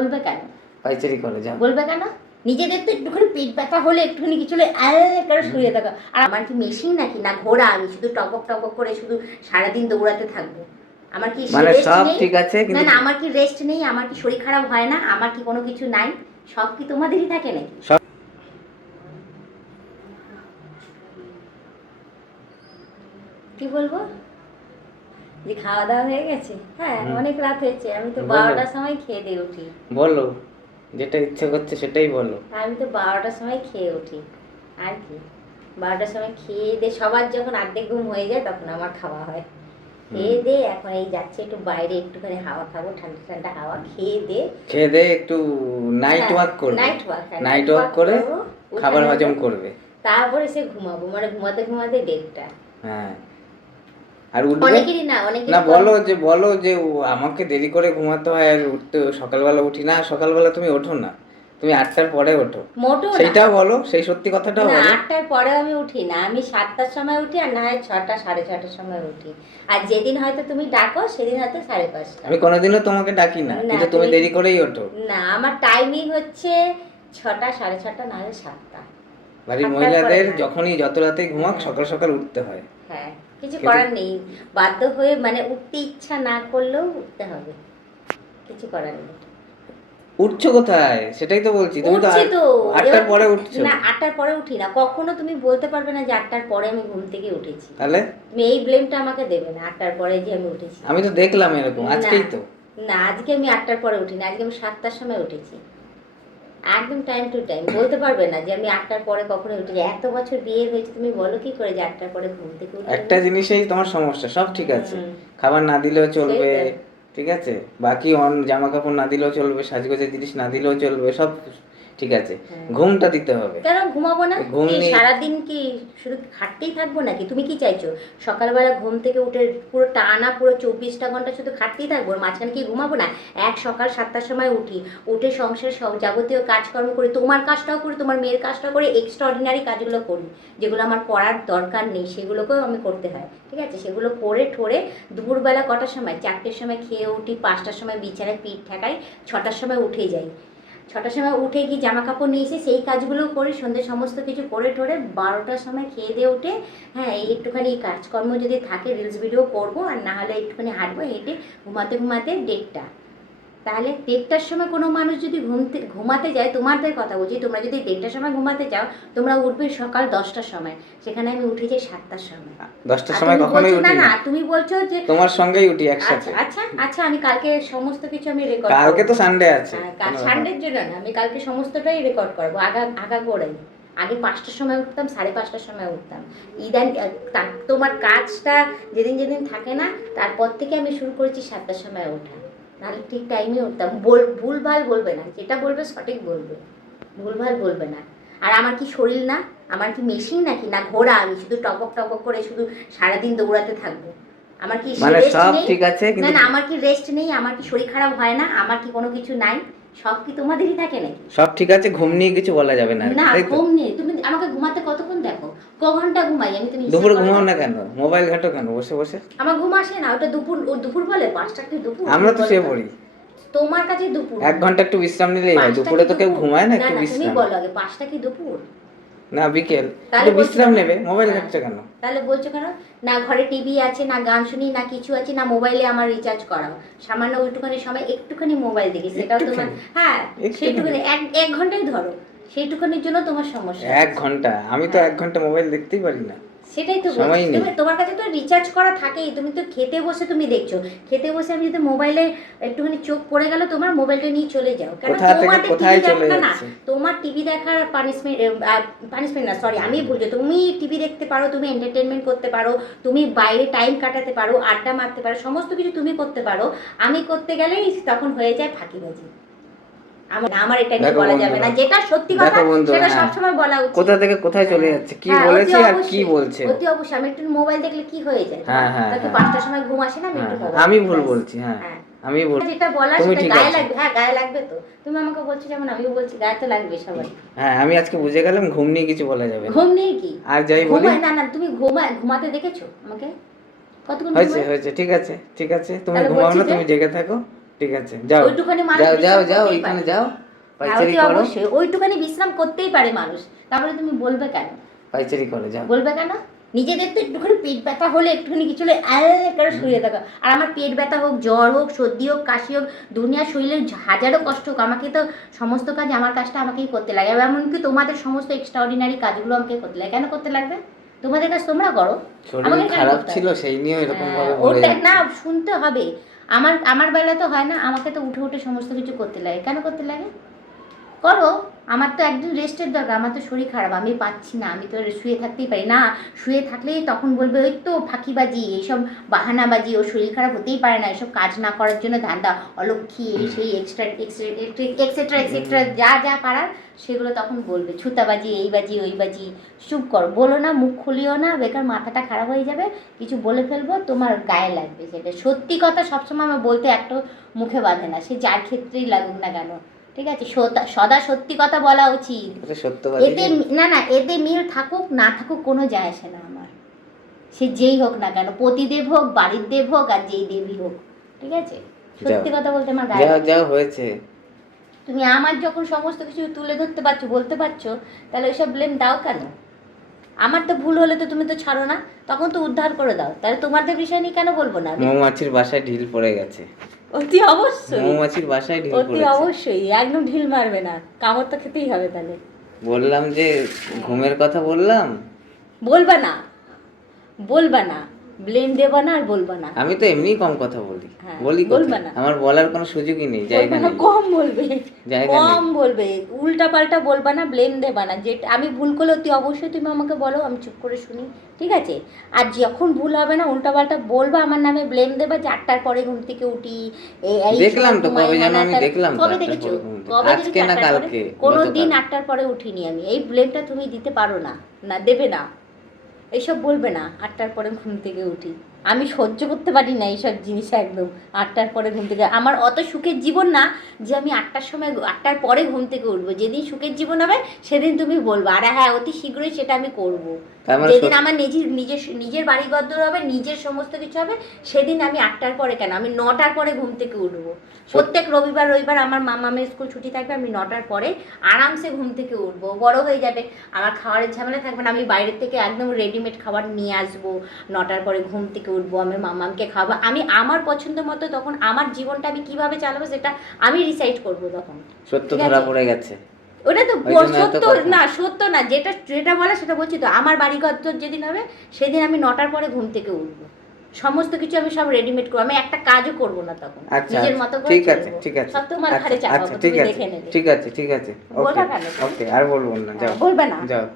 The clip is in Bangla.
বলবে কেন? পাইচারি করে যাও। বলবে কেন? নিজেদের তো একটুখানি পেট ব্যথা হলে একটুখানি কিছু হলে করে শুয়ে থাকা। আর আমার কি মেশিন নাকি না ঘোড়া? আমি শুধু টপক টপক করে শুধু সারাদিন দৌড়াতে থাকবো? আমার কি মানে রেস্ট সব নেই? ঠিক আছে না কিন্তু না, আমার কি রেস্ট নেই? আমার কি শরীর খারাপ হয় না? আমার কি কোনো কিছু নাই? সব কি তোমাদেরই থাকে নাকি? কি বলবো? যে খাওয়া দাওয়া হয়ে গেছে? হ্যাঁ, অনেক রাত হয়েছে। আমি তো 12টার সময় খেয়ে দিয়ে উঠি। বলো, যেটা ইচ্ছে করছে সেটাই বলো। আমি তো 12টার সময় খেয়ে উঠি। আর কি, 12টার সময় খেয়ে দিয়ে সবার যখন অর্ধেক ঘুম হয়ে যায় তখন আমার খাওয়া হয়। খেয়ে দে এখন এই যাচ্ছে একটু বাইরে একটুখানি হাওয়া খাবো, ঠান্ডা ঠান্ডা হাওয়া। খেয়ে দে একটু নাইট ওয়াক করবে। নাইট ওয়াক করে খাবার হজম করবে, তারপরে সে ঘুমাবো। মানে ঘুমাতে ঘুমাতে 1:30টা। হ্যাঁ। আর উঠবে অনেকেরই না বলো যে আমাকে দেরি করে ঘুমাতে হয় আর উঠতে সকালবেলা উঠি না। সকালবেলা তুমি ওঠো না, তুমি 8টার পরে ওঠো। মোটো সেইটাও বলো, সেই সত্যি কথাটাও না। বলো। 8টার পরে আমি উঠি না। আমি 7টার সময় উঠি, আর না হয় 6টা 6:30টার সময় উঠি। আর যেদিন হয়তো তুমি ডাকো সেদিন হয়তো 5:30টা। আমি কোনোদিনও তোমাকে ডাকি না, কিন্তু তুমি দেরি করেই ওঠো। না, আমার টাইমিং হচ্ছে 6টা 6:30টা না হলে 7টা। বাড়ির মহিলাদের যখনই যত রাতেই ঘুমাক সকাল সকাল উঠতে হয়। হ্যাঁ, কিছু করার নেই। বাধ্য হয়ে মানে উঠতে ইচ্ছা না করলেও উঠতে হবে, কিছু করার নেই। উঠছো কোথায় সেটাই তো বলছি। তুমি তো 8টার পরে উঠছো না। 8টার পরে উঠি না। কখনো তুমি বলতে পারবে না যে 8টার পরে আমি ঘুম থেকে উঠেছি। তাহলে তুমি এই ব্লেমটা আমাকে দেবে না 8টার পরে যে আমি উঠেছি। আমি তো দেখলাম এরকম আজকেই তো। না, আজকে আমি 8টার পরে উঠি না। আজকে আমি 7টার সময় উঠেছি। একদম টাইম টু টাইম। বলতে পারবে না যে আমি 8টার পরে কখনো উঠেছি। এত বছর বিয়ে হয়েছে, তুমি বলো কি করে যে 8টার পরে ঘুম থেকে উঠে? একটা জিনিসেই তোমার সমস্যা, সব ঠিক আছে, খাবার না দিলেও চলবে, ঠিক আছে, বাকি জামা কাপড় না দিলেও চলবে, সাজগোজের জিনিস না দিলেও চলবে, সব ঠিক আছে, ঘুমটা দিতে হবে। কেন ঘুমাবো না? সারাদিন কি শুধু খাটতেই থাকবো নাকি? তুমি কি চাইছো সকালবেলা ঘুম থেকে উঠে পুরো টানা পুরো 24টা ঘন্টা শুধু খাটতেই থাকবো? মাঝখানে কি ঘুমাবো না? সকাল 7টার সময় উঠে সংসারের সব যাবতীয় কাজকর্ম করি, তোমার কাজটাও করি, তোমার মেয়ের কাজটাও করি, এক্সট্রাঅর্ডিনারি কাজগুলো করি যেগুলো আমার করার দরকার নেই, সেগুলোকেও আমি করতে হয়, ঠিক আছে? সেগুলো করে ঠোরে দুপুরবেলা কটার সময়? 4টের সময় খেয়ে উঠি, 5টার সময় বিছানায় পিঠ ঠেকাই, 6টার সময় উঠে যাই। 6টার সময় উঠে গিয়ে জামা কাপড় নিয়ে এসে সেই কাজগুলো করি, সন্ধ্যে সমস্ত কিছু করে ঠোরে 12টার সময় খেয়ে দিয়ে উঠে এই একটুখানি কাজকর্ম যদি থাকে রিলস ভিডিও করবো, আর না হলে একটুখানি হাঁটবো, হেঁটে ঘুমাতে ঘুমাতে 1:30টা। তাহলে 1:30টার সময় কোনো মানুষ যদি ঘুমাতে যায়, তোমাদের কথা বলছি, তোমরা যদি 1:30টার সময় ঘুমাতে যাও, তোমরা উঠবে সকাল 10টার সময়, সেখানে আমি উঠে যাই 7টার সময়। 10টার সময় কখনোই উঠি না। তুমি বলছো যে তোমার সঙ্গেই উঠি একসাথে। আচ্ছা, আমি কালকে সমস্ত কিছু আমি রেকর্ড করব। কালকে তো সানডে আছে। কাল সানডের জন্য না, আমি কালকে সমস্তটাই রেকর্ড করব। আগা করেই আগে 5টার সময় উঠতাম, 5:30টার সময় উঠতাম। তোমার কাজটা যেদিন যেদিন থাকে না, তারপর থেকে আমি শুরু করেছি 7টার সময় ওঠা। নাহলে ঠিক টাইমে উঠতাম। ভুলভাল বলবে না, যেটা বলবে সঠিক বলবে, ভুলভাল বলবে না। আর আমার কি শরীর না? আমার কি মেশিন নাকি না ঘোড়া? আমি শুধু টপক টপক করে শুধু সারাদিন দৌড়াতে থাকবো? আমার কি সব ঠিক আছে কিন্তু না, আমার কি রেস্ট নেই? আমার কি শরীর খারাপ হয় না? আমার কি কোনো কিছু নাই? সব কি তোমাদেরই থাকে নাকি? সব ঠিক আছে, ঘুম নিয়ে কিছু বলা যাবে না। না, ঘুম নেই। তুমি আমাকে ঘুমাতে কতক্ষণ দেখো? ক ঘন্টা ঘুমাই আমি? তুমি দুপুরে ঘুমাও না কেন? মোবাইল ঘাঁটো কেন বসে বসে? আমার ঘুম আসে না। ওটা দুপুর বলে? 5টা কি দুপুর? আমরা তো শুয়ে পড়ি। তোমার কাছে দুপুর? 1 ঘন্টা একটু বিশ্রাম নিলেই হয়। দুপুরে তো কেউ ঘুমায় না, একটু বিশ্রাম। তুমি বলো আগে, 5টা কি দুপুর? না, বিকেল। একটু বিশ্রাম নেবে, মোবাইল ঘাঁটছো কেন? তাহলে বলছো কেন? না ঘরে টিভি আছে, না গান শুনি, না কিছু আছে, না মোবাইলে আমার রিচার্জ করাও। সামান্য ওইটুখানি সময় একটুখানি মোবাইল দেখি, সেটাও তোমার সেইটুখানি 1 ঘন্টাই ধরো, সেইটুখানির জন্য তোমার সমস্যা। 1 ঘন্টা? আমি তো 1 ঘন্টা মোবাইল দেখতেই পারি না। সেটাই তো বলছি, তোমার কাছে তো রিচার্জ করা থাকেই। তুমি তো খেতে বসে তুমি দেখছো, খেতে বসে আমি যদি মোবাইলে একটুখানি চোখ পড়ে গেল তোমার, মোবাইলটা নিয়ে চলে যাও। কেন? তোমার টিভি দেখার পানিশমেন্ট না, সরি আমি বলছি, তুমি টিভি দেখতে পারো, তুমি এন্টারটেনমেন্ট করতে পারো, তুমি বাইরে টাইম কাটাতে পারো, আড্ডা মারতে পারো, সমস্ত কিছু তুমি করতে পারো। আমি করতে গেলেই তখন হয়ে যায় ফাঁকিবাজি। আমার এটা নিয়ে বলা যাবে না, যেটা সত্যি কথা সেটা সবসময় বলা উচিত। কোথা থেকে কোথায় চলে যাচ্ছে, কি বলেছে আর কি বলছে। অতি অবশ্যই। আমি একটু মোবাইল দেখলে কি হয়ে যায়? তাকে 5টার সময় ঘুম আসে না? আমি ভুল বলছি? আমি ভুল। যেটা বলা সেটা গায়ে লাগবে। গায়ে লাগবে তো। তুমি আমাকে বলছো যেমন আমিও বলছি, গায়ে তো লাগবে সবার। আমি আজকে বুঝে গেলাম ঘুম নিয়ে কিছু বলা যাবে না। ঘুম নেই কি? আর যাই বলি না, তুমি ঘুমাতে দেখেছো আমাকে? কতক্ষণ হয়েছে? ঠিক আছে, তুমি ঘুমাও না, তুমি জেগে থাকো। ঠিক আছে, যাও ওইটুখানি মানুষ যাও যাও বিশ্রাম যাও করতেই ওইখানে পারে। যাও, হ্যাঁ, পাইচারি অতি করো, অবশ্যই ওইটুখানি বিশ্রাম করতেই পারে মানুষ, তারপরে তুমি বলবে কেন? পাইচারি করো, যাও। বলবে কেন? নিজেদের তো একটুখানি পেট ব্যথা হলে একটুখানি কিছু হলে করে শুয়ে থাকা, আর আমার পেট ব্যথা হোক, জ্বর হোক, সর্দি হোক, কাশি হোক, দুনিয়ার শরীরের হাজারো কষ্ট হোক, আমাকে তো সমস্ত কাজ, আমার কাজটা আমাকেই করতে লাগে। এমনকি তোমাদের সমস্ত এক্সট্রাঅর্ডিনারি কাজগুলো আমাকে করতে লাগে। কেন করতে লাগবে? তোমাদের কাজ তোমরা করো, শরীর আমাকে কেন খারাপ করতে ছিল হবে? সেই নিয়ে এরকম হ্যাঁ, ভাবে বলে ওটা যাচ্ছে। না শুনতে হবে। আমার বেলা তো হয় না, আমাকে তো উঠে উঠে সমস্ত কিছু করতে লাগে। কেন করতে লাগে? করো। আমার তো একদিন রেস্টের দরকার, আমার তো শরীর খারাপ, আমি পাচ্ছি না, আমি তো শুয়ে থাকতেই পারি না। শুয়ে থাকলেই তখন বলবে ওই তো ফাঁকিবাজি, এইসব বাহানাবাজি, ও শরীর খারাপ হতেই পারে না, এসব কাজ না করার জন্য ধান্দা, অলক্ষী, এই সেই এক্সেট্রা এক্সেট্রা যা যা পারার সেগুলো তখন বলবে, ছুতাবাজি, এই বাজি, ওই বাজি। চুপ কর, বলো না, মুখ খুলিও না, বেকার মাথাটা খারাপ হয়ে যাবে, কিছু বলে ফেলবো, তোমার গায়ে লাগবে। সেটা সত্যি কথা সবসময় আমার বলতে একটা মুখে বাঁধে না, সে যার ক্ষেত্রেই লাগুক না কেন, ঠিক আছে? সদা সত্যি কথা বলা উচিত। এটা সত্যবাদী। এতে না এতে মিল থাকুক না থাকুক কোনো যায় আসে না আমার, সে যেই হোক না কেন, পতিদেব হোক, বাড়ির দেব হোক, আর যেই দেবী হোক, ঠিক আছে? সত্যি কথা বলতে আমার গায়ে যাও লাগে। যাও, হয়েছে। তুমি আমার যখন সমস্ত কিছু তুলে ধরতে পারছো, বলতে পারছো, তাহলে ওইসব ব্লেম দাও কেন? আমার তো ভুল হলে তো তুমি তো ছাড়ো না, তখন তো উদ্ধার করে দাও, তাহলে তোমাদের বিষয় নিয়ে কেন বলবো না আমি? মৌমাছির বাসায় ঢিল পড়ে গেছে। অতি অবশ্যই, মৌমাছির বাসায় ঢিল অতি পড়েছে। অবশ্যই, একদম ঢিল মারবে না, কামড় তো খেতেই হবে। তাহলে বললাম যে ঘুমের কথা বললাম, বলবা না, বলবা না, ব্লেম দেবা না, আর বলবা না। আমি তো এমনি কম কথা বলি, হ্যাঁ, বলি বলবা কথা, না। আমার বলার কোনো সুযোগই নেই, জায়গা বলবা না, নেই, কম বলবে, জায়গা নেই। কম বলবে, উল্টা পাল্টা বলবা না, ব্লেম দেবা না। যেটা আমি ভুল করলে অতি অবশ্যই তুমি আমাকে বলো, আমি চুপ করে শুনি, ঠিক আছে? আর যখন ভুল হবে না, উল্টা পাল্টা বলবা, আমার নামে ব্লেম দেবা যে 8টার পরে ঘুম থেকে উঠি, এই দেখলাম তো সময় কবে যেন ঘুমাই, আমি হ্যাঁ, দেখলাম তো কবে 8টার দেখেছো? পরে ঘুম থেকে। কবে আজকে দেখেছো না 8টার পরে? কালকে, কোনো দিন গতকাল। 8টার পরে উঠিনি আমি। এই ব্লেমটা তুমি দিতে পারো না, না দেবে না, এইসব বলবে না 8টার পরে ঘুম থেকে উঠি। আমি সহ্য করতে পারি না এইসব জিনিস একদম। 8টার পরে ঘুম থেকে, আমার অত সুখের জীবন না যে আমি 8টার পরে ঘুম থেকে উঠবো। যেদিন সুখের জীবন হবে সেদিন তুমি বলবো, আরে হ্যাঁ অতি শীঘ্রই সেটা আমি করব। যেদিন আমার নিজের বাড়ি গদ্দর হবে, নিজের সমস্ত কিছু হবে, সেদিন আমি 8টার পরে কেন, আমি 9টার পরে ঘুম থেকে উঠবো। প্রত্যেক রবিবার আমার মামামের স্কুল ছুটি থাকবে, আমি 9টার পরে আরামসে ঘুম থেকে উঠবো। বড় হয়ে যাবে, আমার খাবারের ঝামেলা থাকবে না, আমি বাইরের থেকে একদম রেডিমেড খাবার নিয়ে আসবো, 9টার পরে ঘুম থেকে উঠবো, আমি মামামকে খাবো, আমি আমার পছন্দ মতো, তখন আমার জীবনটা আমি কিভাবে চালাবো সেটা আমি ডিসাইড করবো তখন। সত্য ধরা পড়ে গেছে। ওটা তো ওই জন্য এত সত্য কথা। না, সত্য না, যেটা বলে সেটা বলছি তো। আমার বাড়ি ঘর যেদিন হবে সেদিন আমি 9টার পরে ঘুম থেকে উঠবো, সমস্ত কিছু আমি সব রেডিমেড করবো, আমি একটা কাজও করবো না তখন, আচ্ছা নিজের আচ্ছা, মতো করে ঠিক আছে চলবো। ঠিক আছে, সব তোমার ঘাড়ে আচ্ছা চাপাবো, আচ্ছা, ঠিক তুমি আছে দেখে নেবে। ঠিক আছে ঠিক আছে, বলবা ওকে কেন? ওকে, আর বলবো না, যাও বলবে না। যাও।